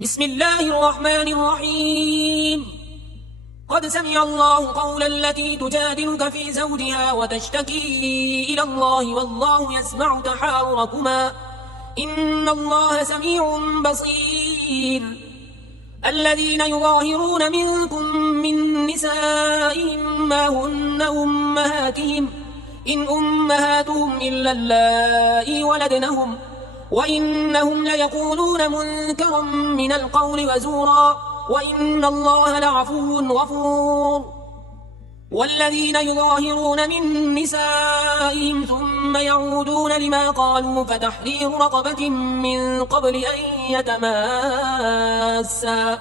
بسم الله الرحمن الرحيم. قد سمع الله قول التي تجادلك في زوجها وتشتكي إلى الله والله يسمع تحاوركما إن الله سميع بصير. الذين يظاهرون منكم من نسائهم ما هن أمهاتهم إن أمهاتهم إلا اللائي ولدنهم وإنهم ليقولون منكرا من القول وزورا وإن الله لعفو غفور. والذين يظاهرون من نسائهم ثم يعودون لما قالوا فتحرير رقبة من قبل أن يتماسا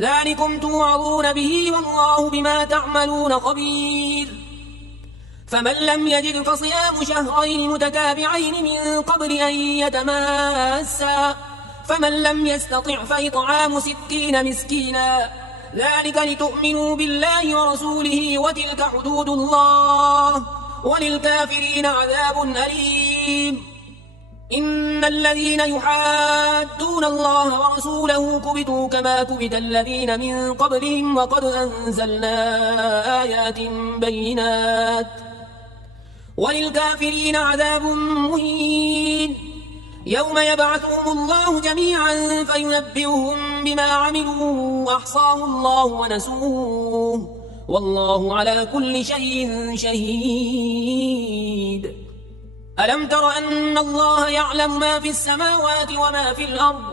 ذلكم توعظون به والله بما تعملون خبير. فمن لم يجد فصيام شهرين متتابعين من قبل أن يتماسا فمن لم يستطع فإطعام 60 مسكينا ذلك لتؤمنوا بالله ورسوله وتلك حدود الله وللكافرين عذاب أليم. إن الذين يحادون الله ورسوله كبتوا كما كبت الذين من قبلهم وقد أنزلنا آيات بينات وللكافرين عذاب مهين. يوم يبعثهم الله جميعا فينبئهم بما عملوا أحصاه الله ونسوه والله على كل شيء شهيد. ألم تر أن الله يعلم ما في السماوات وما في الأرض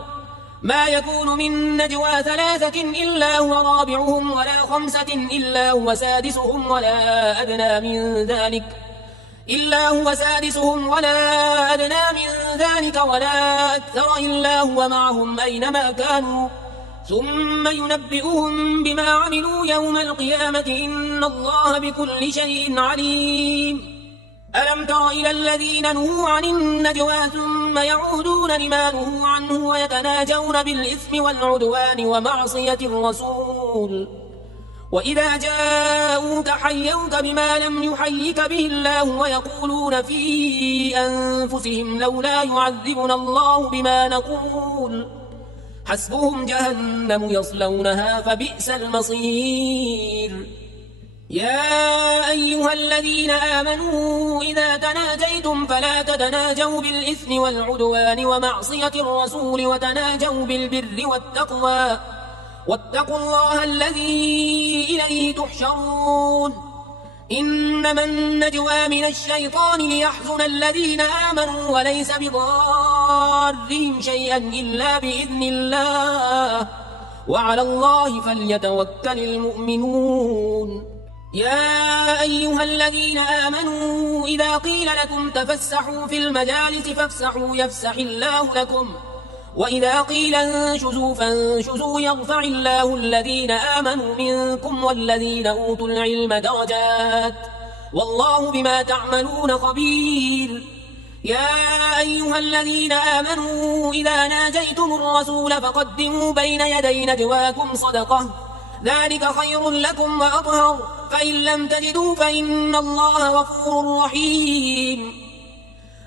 ما يكون من نجوى 3 إلا هو رابعهم ولا 5 إلا هو سادسهم ولا أدنى من ذلك ولا أكثر إلا هو معهم أينما كانوا ثم ينبئهم بما عملوا يوم القيامة إن الله بكل شيء عليم. ألم تر إلى الذين نهوا عن النجوى ثم يعودون لما نهوا عنه ويتناجون بالإثم والعدوان ومعصية الرسول وإذا جاءوك حيوك بما لم يحيك به الله ويقولون في أنفسهم لولا يعذبنا الله بما نقول حسبهم جهنم يصلونها فبئس المصير. يا أيها الذين آمنوا إذا تناجيتم فلا تتناجوا بالإثم والعدوان ومعصية الرسول وتناجوا بالبر والتقوى واتقوا الله الذي إليه تحشرون. إنما النجوى من الشيطان ليحزن الذين آمنوا وليس بضارهم شيئا إلا بإذن الله وعلى الله فليتوكل المؤمنون. يا أيها الذين آمنوا إذا قيل لكم تفسحوا في المجالس فافسحوا يفسح الله لكم وإذا قيل انشزوا فانشزوا يرفع الله الذين آمنوا منكم والذين أوتوا العلم درجات والله بما تعملون خبير. يا أيها الذين آمنوا إذا ناجيتم الرسول فقدموا بين يدي نجواكم صدقة ذلك خير لكم وأطهر فإن لم تجدوا فإن الله غفور رحيم.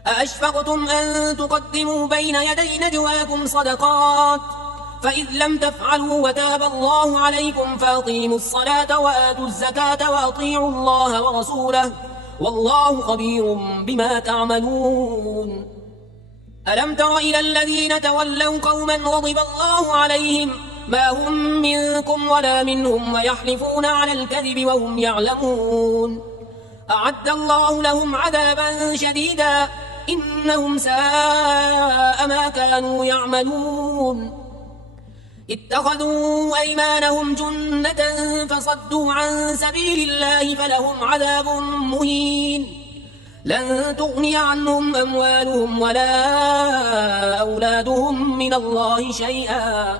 أأشفقتم أن تقدموا بين يدي نجواكم صدقات فإذ لم تفعلوا وتاب الله عليكم فأقيموا الصلاة وآتوا الزكاة وأطيعوا الله ورسوله والله خبير بما تعملون. ألم تر إلى الذين تولوا قوما غضب الله عليهم ما هم منكم ولا منهم ويحلفون على الكذب وهم يعلمون أعد الله لهم عذابا شديدا إنهم ساء ما كانوا يعملون. اتخذوا أيمانهم جنة فصدوا عن سبيل الله فلهم عذاب مهين لن تغني عنهم أموالهم ولا أولادهم من الله شيئا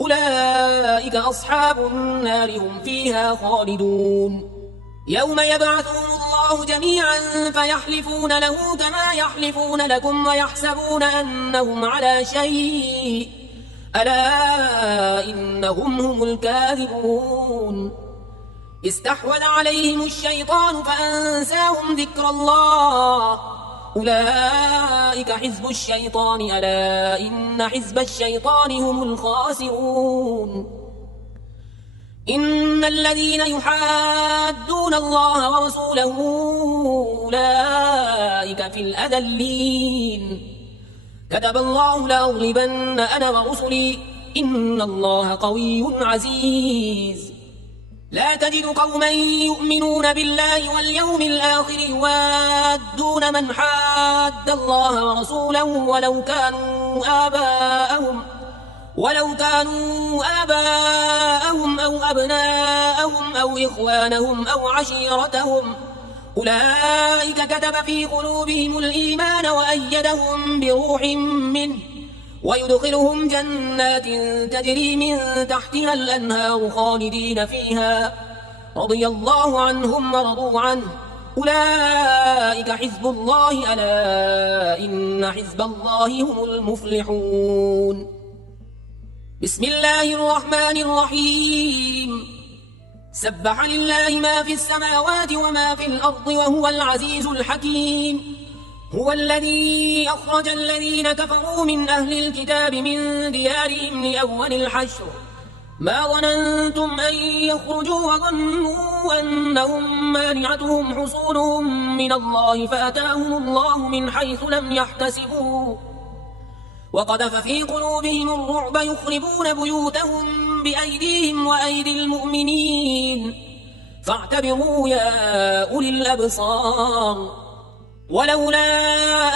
أولئك أصحاب النار هم فيها خالدون. يوم يبعثهم الله جميعا فيحلفون له كما يحلفون لكم ويحسبون أنهم على شيء ألا إنهم هم الكاذبون. استحوذ عليهم الشيطان فأنساهم ذكر الله أولئك أولئك حزب الشيطان ألا إن حزب الشيطان هم الخاسرون إن الذين يحادون الله ورسوله أولئك في الأذلين كتب الله لأغلبن أنا ورسلي إن الله قوي عزيز لا تجد قوما يؤمنون بالله واليوم الآخر يوادون من حاد الله ورسوله ولو كانوا آباءهم أو أبناءهم أو إخوانهم أو عشيرتهم أولئك كتب في قلوبهم الإيمان وأيدهم بروح منه ويدخلهم جنات تجري من تحتها الأنهار خالدين فيها رضي الله عنهم ورضوا عنه أولئك حزب الله ألا إن حزب الله هم المفلحون بسم الله الرحمن الرحيم سبح لله ما في السماوات وما في الأرض وهو العزيز الحكيم هو الذي أخرج الذين كفروا من أهل الكتاب من ديارهم لأول الحشر ما ظننتم أن يخرجوا وظنوا أنهم مانعتهم حصونهم من الله فأتاهم الله من حيث لم يحتسبوا وقذف في قلوبهم الرعب يخربون بيوتهم بأيديهم وأيدي المؤمنين فاعتبروا يا أولي الأبصار ولولا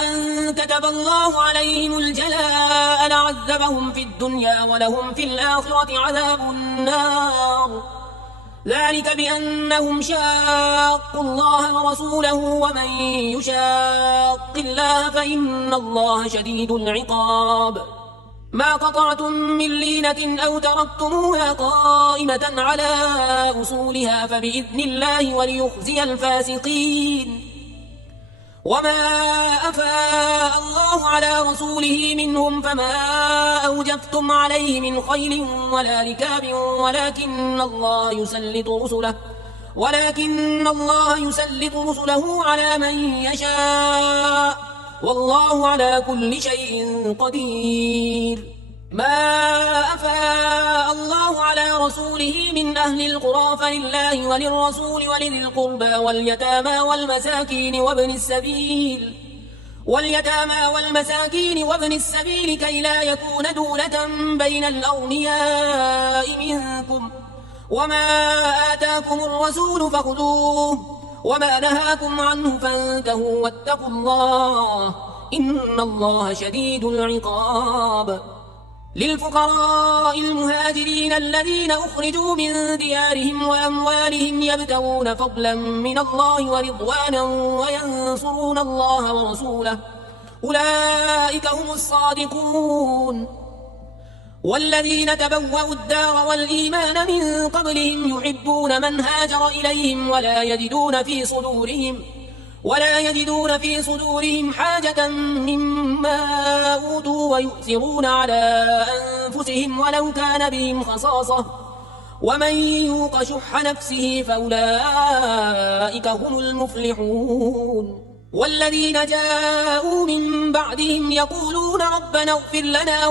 أن كتب الله عليهم الجلاء لعذبهم في الدنيا ولهم في الآخرة عذاب النار ذلك بأنهم شاقوا الله ورسوله ومن يشاق الله فإن الله شديد العقاب ما قطعتم من لينة أو تركتموها قائمة على أصولها فبإذن الله وليخزي الفاسقين وما أفاء الله على رسوله منهم فما أوجفتم عليه من خيل ولا ركاب ولكن الله يسلط رسله على من يشاء والله على كل شيء قدير ما أفاء الله على رسوله من أهل القرى فلله وللرسول ولذي القربى واليتامى وابن السبيل كي لا يكون دولة بين الأغنياء منكم وما آتاكم الرسول فخذوه وما نهاكم عنه فانتهوا واتقوا الله إن الله شديد العقاب للفقراء المهاجرين الذين أخرجوا من ديارهم وأموالهم يبتغون فضلا من الله ورضوانا وينصرون الله ورسوله أولئك هم الصادقون والذين تبوأوا الدار والإيمان من قبلهم يحبون من هاجر إليهم ولا يجدون في صدورهم حاجة مما أوتوا ويؤثرون على أنفسهم ولو كان بهم خصاصة ومن يوق شح نفسه فأولئك هم المفلحون والذين جاءوا من بعدهم يقولون ربنا اغفر لنا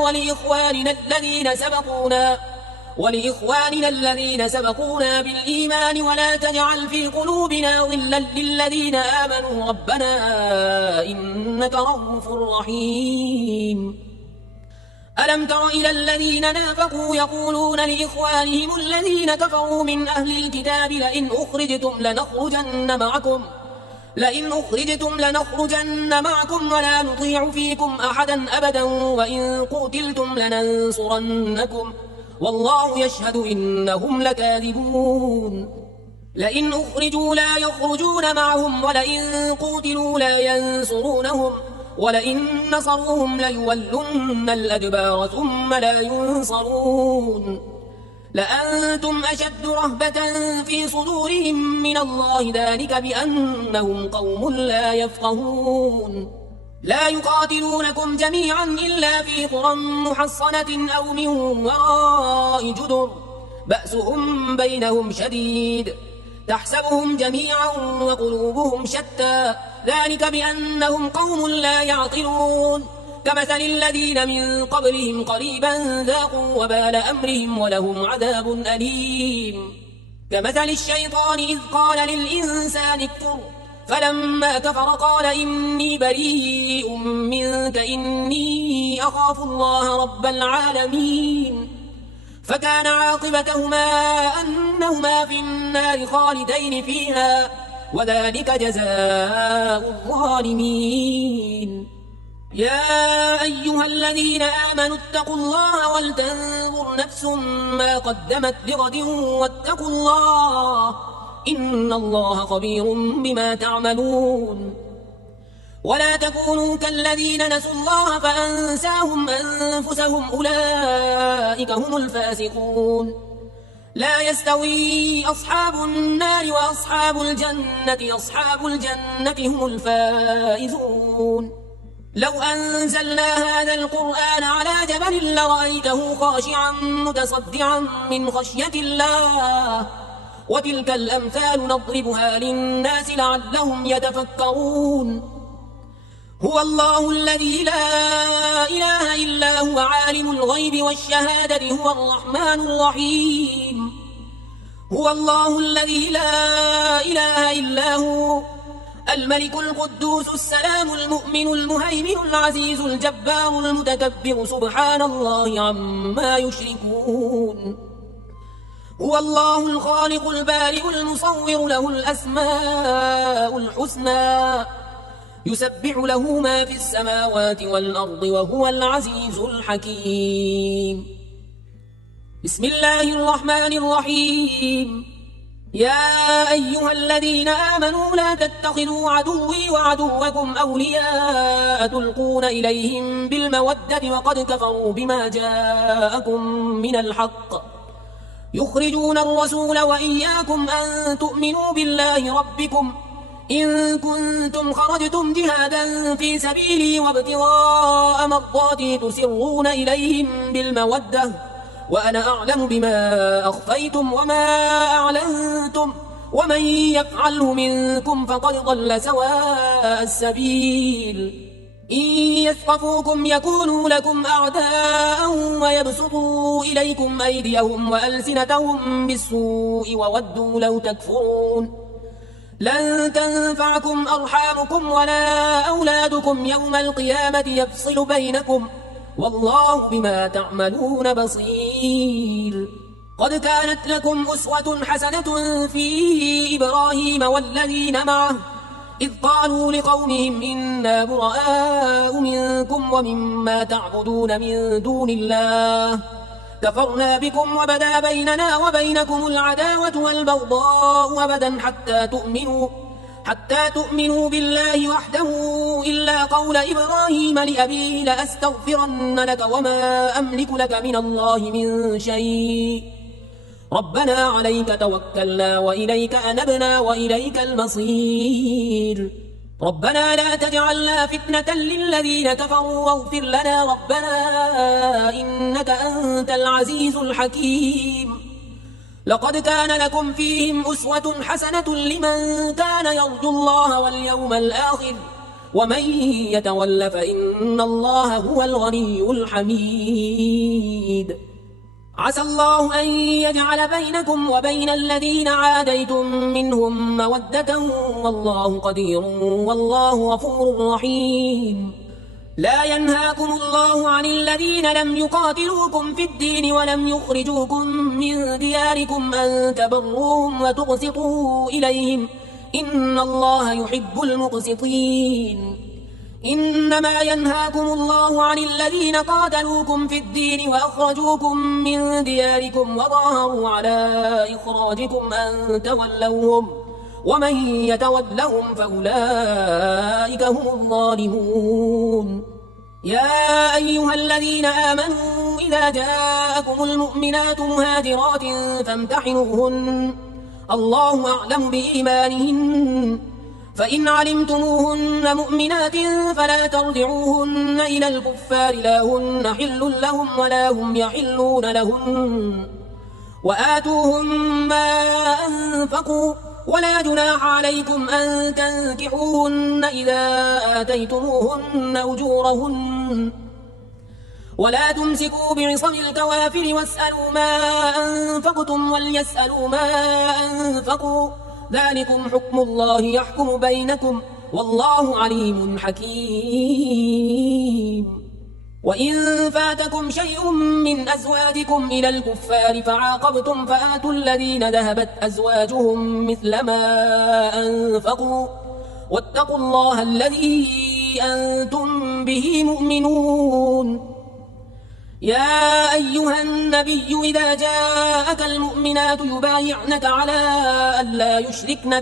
ولإخواننا الذين سبقونا بالإيمان ولا تجعل في قلوبنا غلا للذين آمنوا ربنا إنك رؤوف رحيم ألم تر إلى الذين نافقوا يقولون لإخوانهم الذين كفروا من أهل الكتاب لئن أخرجتم لنخرجن معكم ولا نطيع فيكم أحدا أبدا وإن قتلتم لننصرنكم والله يشهد إنهم لكاذبون لئن أخرجوا لا يخرجون معهم ولئن قتلوا لا ينصرونهم ولئن نصروهم ليولن الأدبار ثم لا ينصرون لأنتم أشد رهبة في صدورهم من الله ذلك بأنهم قوم لا يفقهون لا يقاتلونكم جميعا إلا في قرى محصنة أو من وراء جدر بأسهم بينهم شديد تحسبهم جميعا وقلوبهم شتى ذلك بأنهم قوم لا يعقلون كمثل الذين من قبلهم قريبا ذاقوا وبال أمرهم ولهم عذاب أليم كمثل الشيطان إذ قال للإنسان اكفر فلما كفر قال إني بريء منك إني أخاف الله رب العالمين فكان عاقبتهما أنهما في النار خالدين فيها وذلك جزاء الظالمين يا أيها الذين آمنوا اتقوا الله ولتنظر نفس ما قدمت لغد واتقوا الله إن الله خبير بما تعملون ولا تكونوا كالذين نسوا الله فأنساهم أنفسهم أولئك هم الفاسقون لا يستوي أصحاب النار وأصحاب الجنة أصحاب الجنة هم الفائزون لو أنزلنا هذا القرآن على جبل لرأيته خاشعا متصدعا من خشية الله وتلك الأمثال نضربها للناس لعلهم يتفكرون هو الله الذي لا إله إلا هو عالم الغيب والشهادة هو الرحمن الرحيم هو الله الذي لا إله إلا هو الملك القدوس السلام المؤمن المهيمن العزيز الجبار المتكبر سبحان الله عما يشركون هو الله الخالق البارئ المصور له الأسماء الحسنى يسبح له ما في السماوات والأرض وهو العزيز الحكيم بسم الله الرحمن الرحيم يا أيها الذين آمنوا لا تتخذوا عدوي وعدوكم أولياء تلقون إليهم بالمودة وقد كفروا بما جاءكم من الحق يخرجون الرسول وإياكم أن تؤمنوا بالله ربكم إن كنتم خرجتم جهادا في سبيلي وابتغاء مرضاتي تسرون إليهم بالمودة وأنا أعلم بما أخفيتم وما أعلنتم ومن يفعله منكم فقد ضل سواء السبيل إن يثقفوكم يكونوا لكم أعداء ويبسطوا إليكم أيديهم وألسنتهم بالسوء وودوا لو تكفرون لن تنفعكم أرحامكم ولا أولادكم يوم القيامة يفصل بينكم والله بما تعملون بصير قد كانت لكم أسوة حسنة في إبراهيم والذين معه إذ قالوا لقومهم إنا براء منكم ومما تعبدون من دون الله كفرنا بكم وبدا بيننا وبينكم العداوة والبغضاء أبدا حتى تؤمنوا بالله وحده إلا قول إبراهيم لأبيه لأستغفرن لك وما أملك لك من الله من شيء ربنا عليك توكلنا وإليك أنبنا وإليك المصير ربنا لا تجعلنا فتنة للذين كفروا واغفر لنا ربنا إنك أنت العزيز الحكيم لقد كان لكم فيهم أسوة حسنة لمن كان يرجو الله واليوم الآخر ومن يتول فإن الله هو الغني الحميد عسى الله أن يجعل بينكم وبين الذين عاديتم منهم مودة والله قدير والله غفور رحيم لا ينهاكم الله عن الذين لم يقاتلوكم في الدين ولم يخرجوكم من دياركم أن تبروهم وتقسطوا إليهم إن الله يحب المقسطين إنما ينهاكم الله عن الذين قاتلوكم في الدين وأخرجوكم من دياركم وظاهروا على إخراجكم أن تولوهم ومن يتولهم فأولئك هم الظالمون يا أيها الذين آمنوا إذا جاءكم المؤمنات مهاجرات فامتحنوهن الله أعلم بإيمانهن فإن علمتموهن مؤمنات فلا ترجعوهن إلى الكفار لا هن حل لهم ولا هم يحلون لهن وآتوهم ما أنفقوا ولا جناح عليكم أن تنكحوهن إذا آتيتموهن أجورهن ولا تمسكوا بعصم الكوافر واسألوا ما أنفقتم وليسألوا ما أنفقوا ذلكم حكم الله يحكم بينكم والله عليم حكيم. وإن فاتكم شيء من أزواجكم إلى الكفار فعاقبتم فآتوا الذين ذهبت أزواجهم مثل ما أنفقوا واتقوا الله الذي أنتم به مؤمنون. يا أيها النبي إذا جاءك المؤمنات يبايعنك على ألا يشركن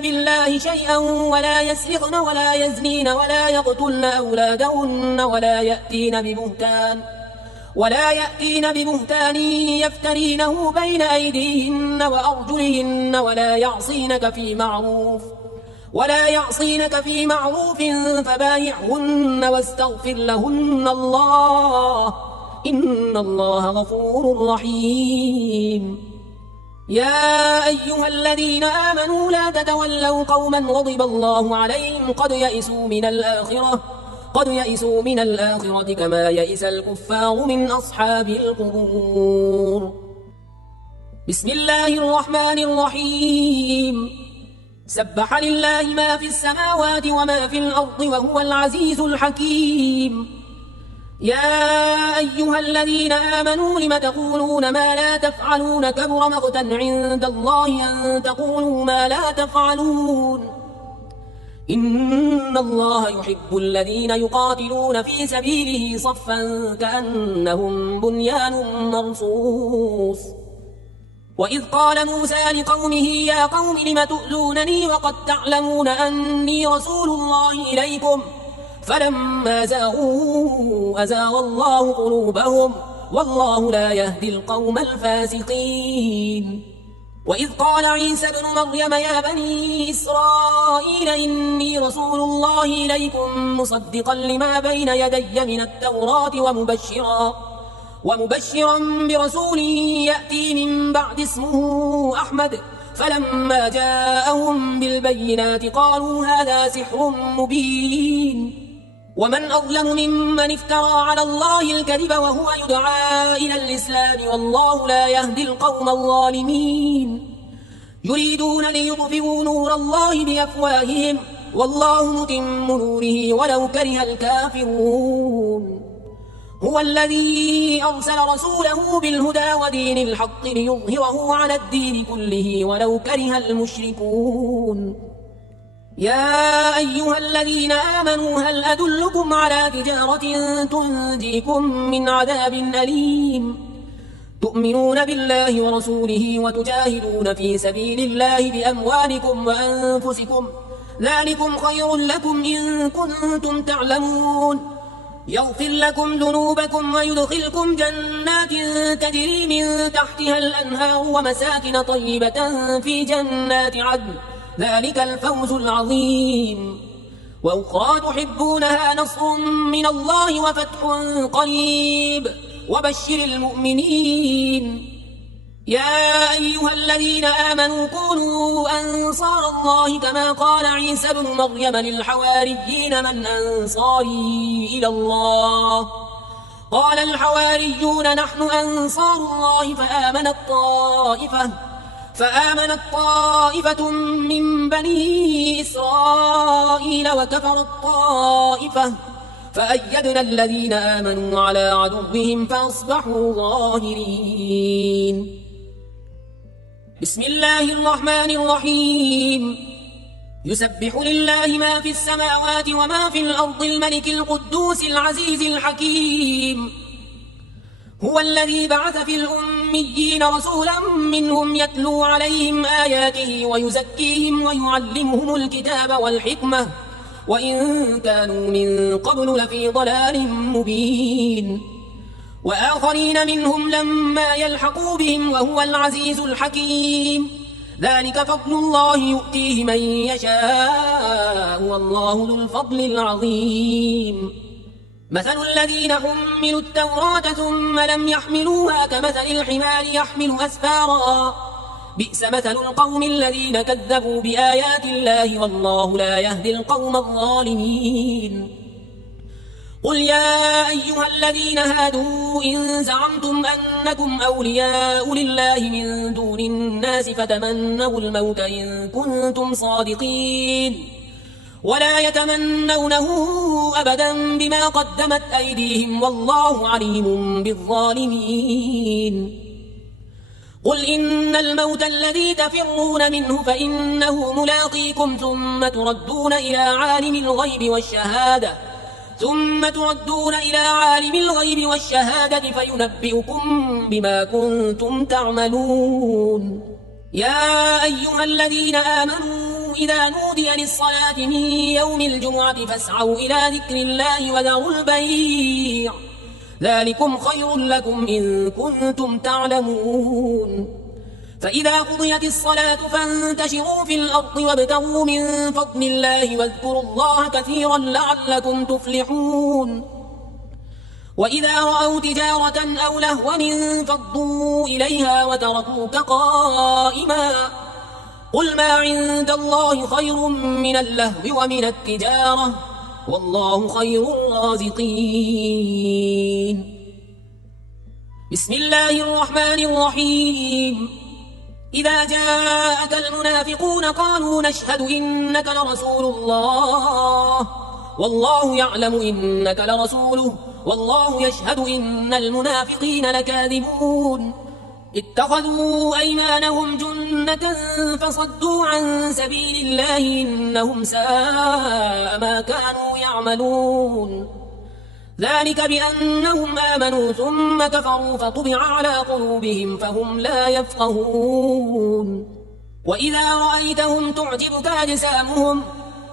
بالله شيئا ولا يسرقن ولا يزنين ولا يقتلن أولادهن ولا يأتين ببهتان يفترينه بين أيديهن وأرجلهن ولا يعصينك في معروف فبايعهن واستغفر لهن الله إن الله غفور رحيم. يا أيها الذين آمنوا لا تتولوا قوما غضب الله عليهم قد يئسوا من الآخرة كما يئس الكفار من أصحاب القبور. بسم الله الرحمن الرحيم. سبح لله ما في السماوات وما في الأرض وهو العزيز الحكيم. يا أيها الذين آمنوا لم تقولون ما لا تفعلون كبر مقتا عند الله أن تقولوا ما لا تفعلون إن الله يحب الذين يقاتلون في سبيله صفا كأنهم بنيان مرصوص. وإذ قال موسى لقومه يا قوم لم تؤذونني وقد تعلمون أني رسول الله إليكم فلما زاغوا أزاغ الله قلوبهم والله لا يهدي القوم الفاسقين. وإذ قال عيسى ابن مريم يا بني إسرائيل إني رسول الله إليكم مصدقا لما بين يدي من التوراة ومبشرا برسول يأتي من بعد اسمه أحمد فلما جاءهم بالبينات قالوا هذا سحر مبين. ومن أظلم ممن افترى على الله الكذب وهو يدعى إلى الإسلام والله لا يهدي القوم الظالمين. يريدون ليطفئوا نور الله بأفواههم والله متم نوره ولو كره الكافرون. هو الذي أرسل رسوله بالهدى ودين الحق ليظهره على الدين كله ولو كره المشركون. يا أيها الذين آمنوا هل أدلكم على تجارة تنجيكم من عذاب أليم تؤمنون بالله ورسوله وتجاهدون في سبيل الله بأموالكم وأنفسكم ذلكم خير لكم إن كنتم تعلمون. يغفر لكم ذنوبكم ويدخلكم جنات تجري من تحتها الأنهار ومساكن طيبة في جنات عدن ذلك الفوز العظيم. وأخرى تحبونها نصر من الله وفتح قريب وبشر المؤمنين. يا أيها الذين آمنوا كونوا أنصار الله كما قال عيسى ابن مريم للحواريين من أنصاري إلى الله قال الحواريون نحن أنصار الله فآمنت طائفة من بني إسرائيل وكفرت طائفة فأيدنا الذين آمنوا على عدوهم فأصبحوا ظاهرين. بسم الله الرحمن الرحيم. يسبح لله ما في السماوات وما في الأرض الملك القدوس العزيز الحكيم. هو الذي بعث في الأميين رسولا منهم يتلو عليهم آياته ويزكيهم ويعلمهم الكتاب والحكمة وإن كانوا من قبل لفي ضلال مبين. وآخرين منهم لما يلحقوا بهم وهو العزيز الحكيم. ذلك فضل الله يؤتيه من يشاء والله ذو الفضل العظيم. مثل الذين حملوا التوراة ثم لم يحملوها كمثل الحمار يحمل أسفارا بئس مثل القوم الذين كذبوا بآيات الله والله لا يهدي القوم الظالمين. قل يا أيها الذين هادوا إن زعمتم أنكم أولياء لله من دون الناس فتمنوا الموت إن كنتم صادقين ولا يتمنونه أبدا بما قدمت أيديهم والله عليم بالظالمين. قل إن الموت الذي تفرون منه فإنه ملاقيكم ثم تردون إلى عالم الغيب والشهادة فينبئكم بما كنتم تعملون. يا أيها الذين آمنوا إذا نودي للصلاة من يوم الجمعة فاسعوا إلى ذكر الله وذروا البيع ذلكم خير لكم إن كنتم تعلمون. فإذا قضيت الصلاة فانتشروا في الأرض وابتغوا من فضل الله واذكروا الله كثيرا لعلكم تفلحون. وإذا رأوا تجارة أو لهوا انفضوا إليها وتركوك قائما قل ما عند الله خير من اللهو ومن التجارة والله خير الرازقين. بسم الله الرحمن الرحيم. إذا جاءك المنافقون قالوا نشهد إنك لرسول الله والله يعلم إنك لرسوله والله يشهد إن المنافقين لكاذبون. اتخذوا أيمانهم جنة فصدوا عن سبيل الله إنهم ساء ما كانوا يعملون. ذلك بأنهم آمنوا ثم كفروا فطبع على قلوبهم فهم لا يفقهون. وإذا رأيتهم تعجبك أجسامهم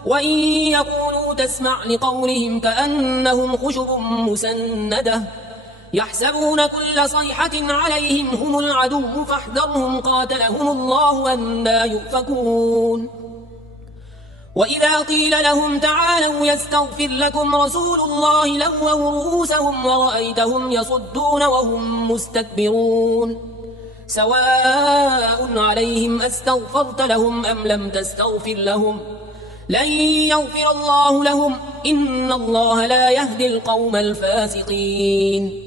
وإن يقولوا تسمع لقولهم كأنهم خشب مسندة يحسبون كل صيحة عليهم هم العدو فاحذرهم قاتلهم الله أنى يؤفكون. وإذا قيل لهم تعالوا يستغفر لكم رسول الله لووا رؤوسهم ورأيتهم يصدون وهم مستكبرون. سواء عليهم أستغفرت لهم أم لم تستغفر لهم لن يغفر الله لهم إن الله لا يهدي القوم الفاسقين.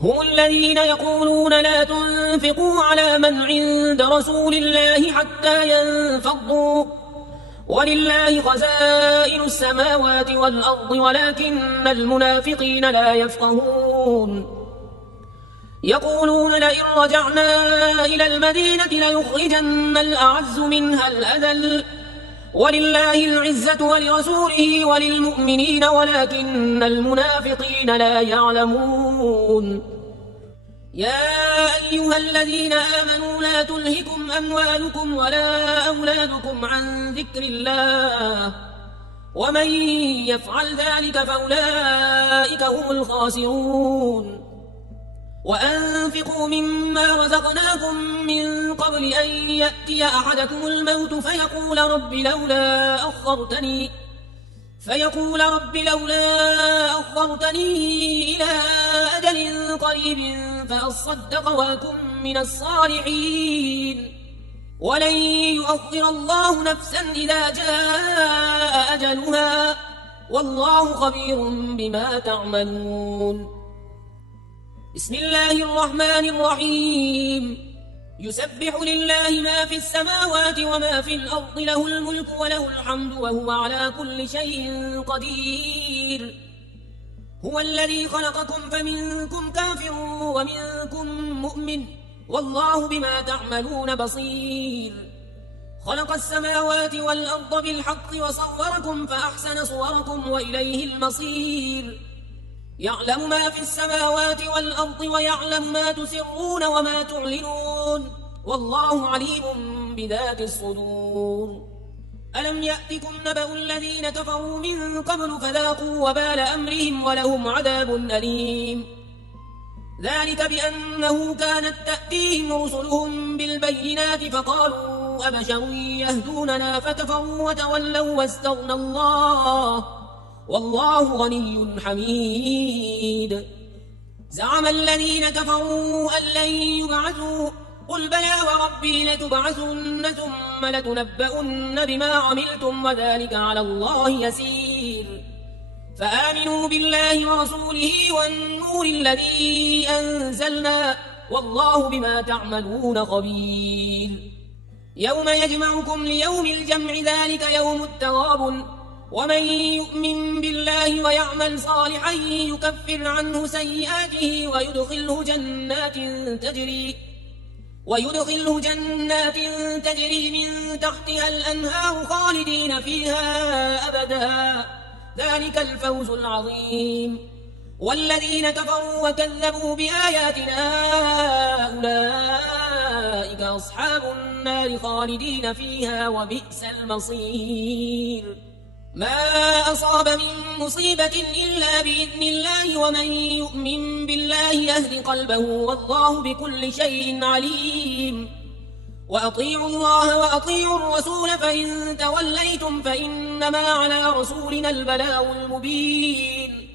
هم الذين يقولون لا تنفقوا على من عند رسول الله حتى ينفضوا ولله خزائن السماوات والأرض ولكن المنافقين لا يفقهون. يقولون لئن رجعنا إلى المدينة ليخرجن الأعز منها الأذل ولله العزة ولرسوله وللمؤمنين ولكن المنافقين لا يعلمون. يا أيها الذين آمنوا لا تلهكم أموالكم ولا أولادكم عن ذكر الله ومن يفعل ذلك فأولئك هم الخاسرون. وأنفقوا مما رزقناكم من قبل أن يأتي أحدكم الموت فيقول رب لولا أخرتني إلى أجل قريب فأصدق وأكن من الصالحين ولن يؤخر الله نفسا إذا جاء أجلها والله خبير بما تعملون. بسم الله الرحمن الرحيم. يسبح لله ما في السماوات وما في الأرض له الملك وله الحمد وهو على كل شيء قدير. هو الذي خلقكم فمنكم كافر ومنكم مؤمن والله بما تعملون بصير. خلق السماوات والأرض بالحق وصوركم فأحسن صوركم وإليه المصير. يعلم ما في السماوات والأرض ويعلم ما تسرون وما تعلنون والله عليم بذات الصدور. ألم يأتكم نبأ الذين كفروا من قبل فذاقوا وبال أمرهم ولهم عذاب أليم. ذلك بأنه كانت تأتيهم رسلهم بالبينات فقالوا أبشر يهدوننا فكفروا وتولوا واستغنى الله والله غني حميد. زعم الذين كفروا أن لن يبعثوا قل بلى وربي لتبعثن ثم لتنبؤن بما عملتم وذلك على الله يسير. فآمنوا بالله ورسوله والنور الذي أنزلنا والله بما تعملون خبير. يوم يجمعكم ليوم الجمع ذلك يوم التغابن ومن يؤمن بالله ويعمل صالحا يكفر عنه سيئاته ويدخله جنات تجري من تحتها الأنهار خالدين فيها أبدا ذلك الفوز العظيم. والذين كفروا وكذبوا بآياتنا أولئك أصحاب النار خالدين فيها وبئس المصير. ما أصاب من مصيبة إلا بإذن الله ومن يؤمن بالله يهد قلبه والله بكل شيء عليم. وأطيعوا الله وأطيعوا الرسول فإن توليتم فإنما على رسولنا البلاغ المبين.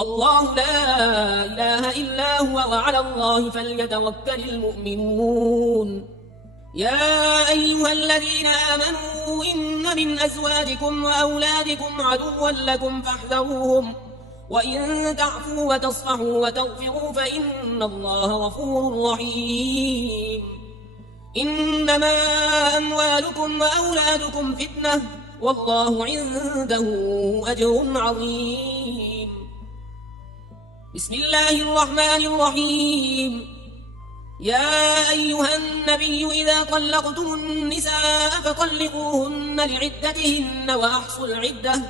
الله لا إله إلا هو وعلى الله فليتوكل المؤمنون. يا أيها الذين آمنوا إن من أزواجكم وأولادكم عدوا لكم فاحذروهم وإن تعفوا وتصفحوا وتغفروا فإن الله غفور رحيم. إنما أموالكم وأولادكم فتنة والله عنده أجر عظيم. بسم الله الرحمن الرحيم. يا أيها النبي إذا طلقتم النساء فطلقوهن لعدتهن وأحصوا العدة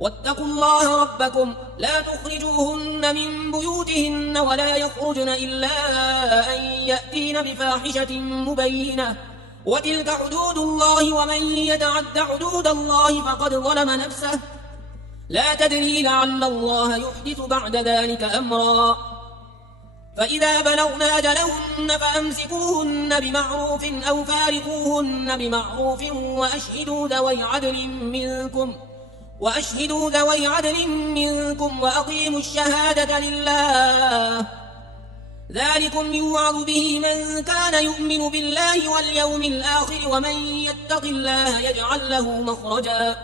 واتقوا الله ربكم لا تخرجوهن من بيوتهن ولا يخرجن إلا أن يأتين بفاحشة مبينة وتلك حدود الله ومن يتعد حدود الله فقد ظلم نفسه لا تدري لعل الله يحدث بعد ذلك أمرا. فإذا بلغن أجلهن فأمسكوهن بمعروف أو فارقوهن بمعروف وأشهدوا ذوي عدل منكم وأقيموا الشهادة لله ذلكم يوعظ به من كان يؤمن بالله واليوم الآخر ومن يتق الله يجعل له مخرجا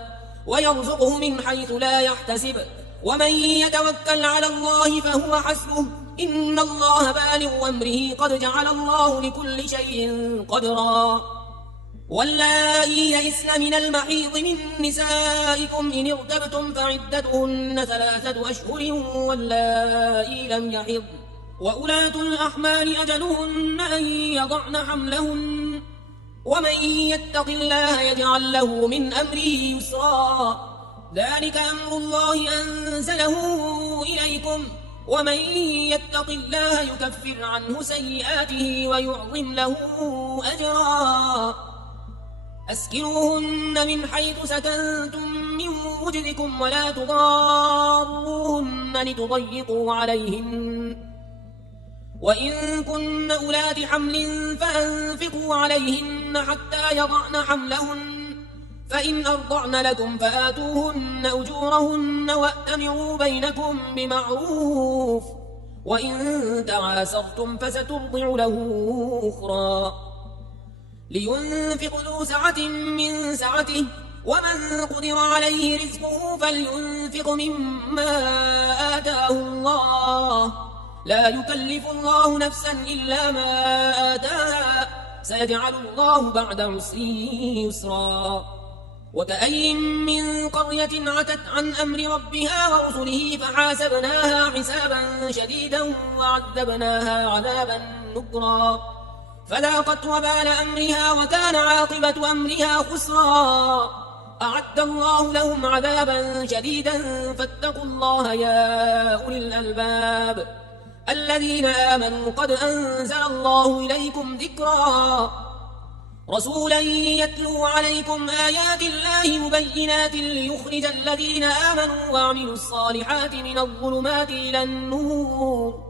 ويرزقه من حيث لا يحتسب ومن يتوكل على الله فهو حسبه إن الله بالغ أمره قد جعل الله لكل شيء قدرا. واللائي يئسن من المحيض من نسائكم إن ارتبتم فعدتهن 3 أشهر واللائي لم يحضن وأولاة الأحمال أجلهن أن يضعن حملهن ومن يتق الله يجعل له من أمره يسرا ذلك أمر الله أنزله إليكم ومن يتق الله يكفر عنه سيئاته ويعظم له أجرا. أسكنوهن من حيث سكنتم من وجدكم ولا تضاروهن لتضيقوا عليهن وإن كن أولات حمل فأنفقوا عليهن حتى يضعن حملهن فإن أرضعن لكم فآتوهن أجورهن وأتمروا بينكم بمعروف وإن تعاسرتم فسترضع له أخرى. لينفق ذو سعة من سعته ومن قدر عليه رزقه فلينفق مما آتاه الله لا يكلف الله نفسا إلا ما آتاها سيجعل الله بعد عسر يسرا. وكأي من قرية عتت عن أمر ربها ورسله فحاسبناها حسابا شديدا وعذبناها عذابا نكرا فذاقت وبال أمرها وكان عاقبة أمرها خسرا. أعد الله لهم عذابا شديدا فاتقوا الله يا أولي الألباب الذين آمنوا قد أنزل الله إليكم ذكرا رسولا يتلو عليكم آيات الله مبينات ليخرج الذين آمنوا وعملوا الصالحات من الظلمات إلى النور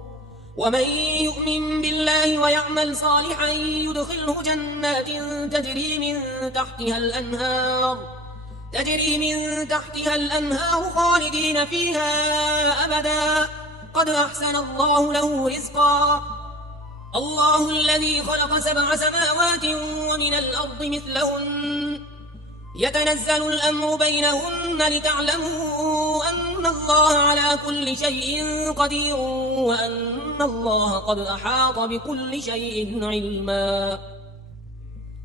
ومن يؤمن بالله ويعمل صالحا يدخله جنات تجري من تحتها الأنهار تجري من تحتها الأنهار خالدين فيها أبدا قد أحسن الله له رزقا. الله الذي خلق 7 سماوات ومن الأرض مثلهن يتنزل الأمر بينهن لتعلموا أن الله على كل شيء قدير وأن الله قد أحاط بكل شيء علما.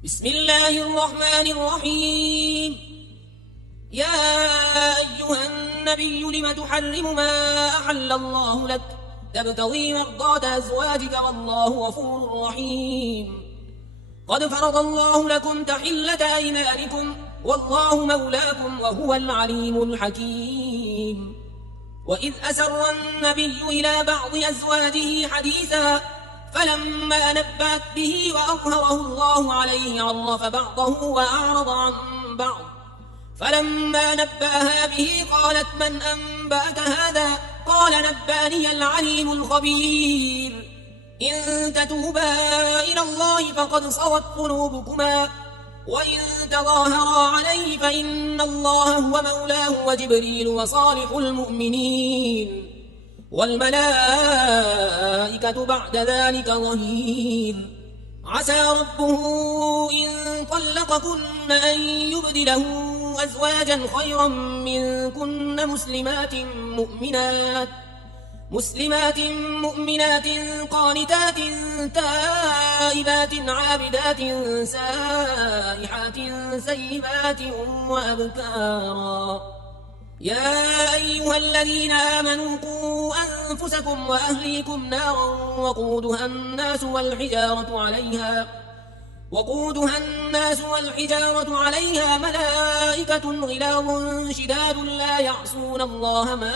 بسم الله الرحمن الرحيم. يا أيها النبي لم تحرم ما أحل الله لك تبتغي مرضات أزواجك والله غفور رحيم. قد فرض الله لكم تحلة أيمانكم والله مولاكم وهو العليم الحكيم. وإذ أسر النبي إلى بعض أزواجه حديثا فلما نبأت به وأظهره الله عليه عرف بعضه وأعرض عن بعض فلما نبأها به قالت من أنبأك هذا قال نبأني العليم الخبير. إن تتوبا إلى الله فقد صغت قلوبكما وإن تظاهرا عليه فإن الله هو مولاه وجبريل وصالح المؤمنين والملائكة بعد ذلك ظهير. عسى ربه إن طلقكن أن يبدله أزواجا خيرا منكن مسلمات مؤمنات قانتات تائبات عابدات سائحات سيبات وأبكارا. يا أيها الذين آمنوا قوا أنفسكم وأهليكم نارا وقودها الناس والحجارة عليها ملائكة غلاظ شداد لا يعصون الله ما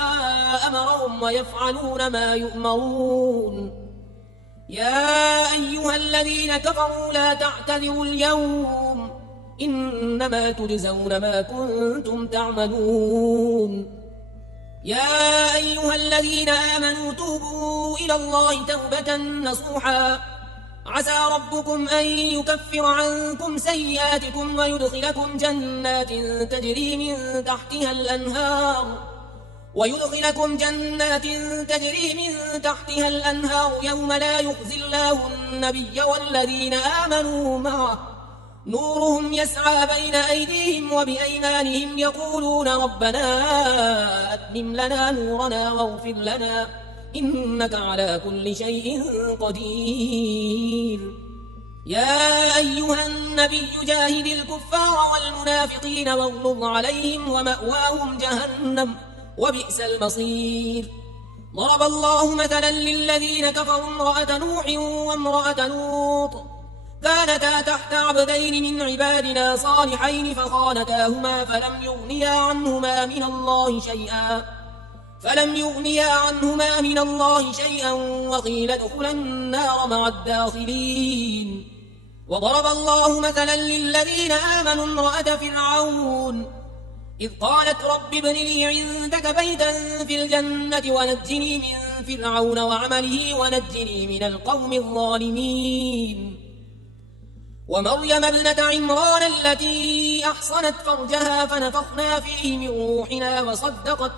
أمرهم ويفعلون ما يؤمرون. يا أيها الذين كفروا لا تعتذروا اليوم إنما تجزون ما كنتم تعملون. يا أيها الذين آمنوا توبوا إلى الله توبة نصوحا عسى ربكم أن يكفر عنكم سيئاتكم ويدخلكم جنات تجري من تحتها الأنهار يوم لا يخزي الله النبي والذين آمنوا معه نورهم يسعى بين أيديهم وبأيمانهم يقولون ربنا أتمم لنا نورنا واغفر لنا إنك على كل شيء قدير. يا أيها النبي جاهد الكفار والمنافقين واغلظ عليهم ومأواهم جهنم وبئس المصير. ضرب الله مثلا للذين كفروا امرأة نوح وامرأة لوط كانتا تحت عبدين من عبادنا صالحين فخانتاهما فلم يغنيا عنهما من الله شيئا وقيل ادخلا النار مع الداخلين. وضرب الله مثلا للذين آمنوا امرأة فرعون إذ قالت رب ابن لي عندك بيتا في الجنة ونجني من فرعون وعمله ونجني من القوم الظالمين. ومريم ابنة عمران التي أحصنت فرجها فنفخنا فيه من روحنا وصدقت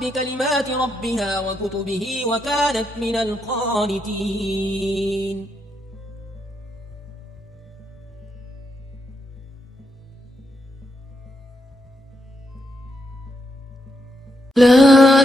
بكلمات ربها وكتبه وكانت من القانتين. لا